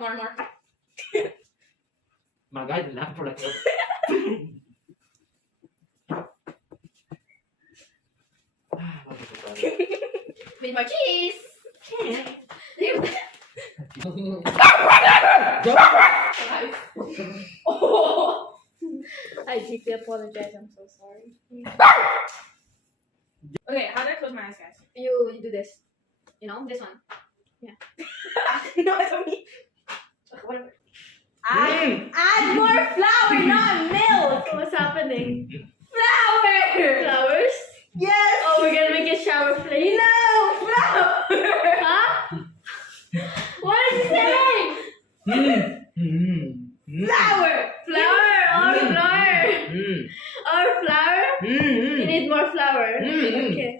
more. My guy did not product. With more cheese. Oh. I deeply apologize. I'm so sorry. Okay, how do I close my eyes, guys? You do this. You know, this one. Yeah. No, it's on me. Whatever. Add more flour, not milk. What's happening? Flour. Flowers? Yes. Oh, we're gonna make a shower flame? No, flour. Huh? What is he saying? Flour. Flour or flour? Or flour? You need more flour. Okay.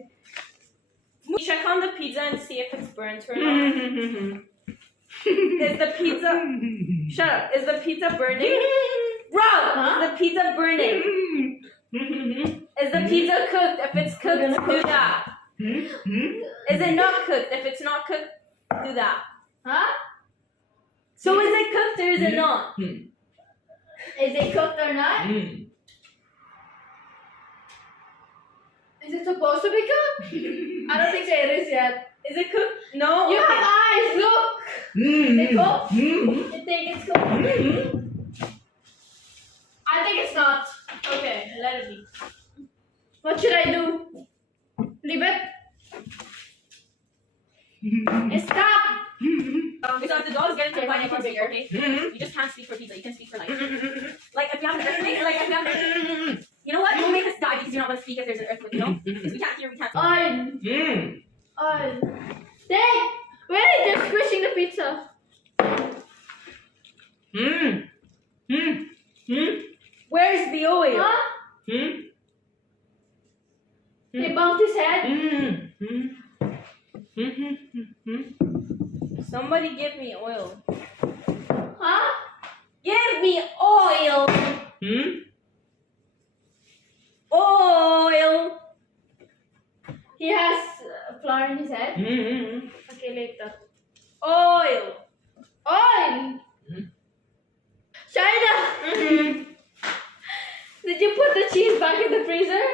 Check on the pizza and see if it's burnt or not. Is the pizza... Shut up. Is the pizza burning? Bro! Huh? Is the pizza burning? Is the pizza cooked? If it's cooked, do that. Is it not cooked? If it's not cooked, do that. Huh? So is it cooked or is it not? Is it cooked or not? Is it supposed to be cooked? I don't think so it is yet. Is it cooked? No. You have eyes, look! Is it cooked? You think it's cooked? I think it's not. Okay, let it be. What should I do? Leave it? Stop! So if the dog's getting to Okay, find fine, you can speak, bigger. okay? You just can't speak for pizza. You can speak for life. Like if you have an earthquake, like if you have you know what? We'll make us die because you're not going to speak if there's an earthquake, you know? Because we can't hear, we can't speak. On! On! Dang! Where is you squishing the pizza? Where's the oil? Huh? He bumped his head? Somebody give me oil. Huh? Give me oil! Oil! He has flour in his head? Okay, later. Oil! Oil! China! Did you put the cheese back in the freezer?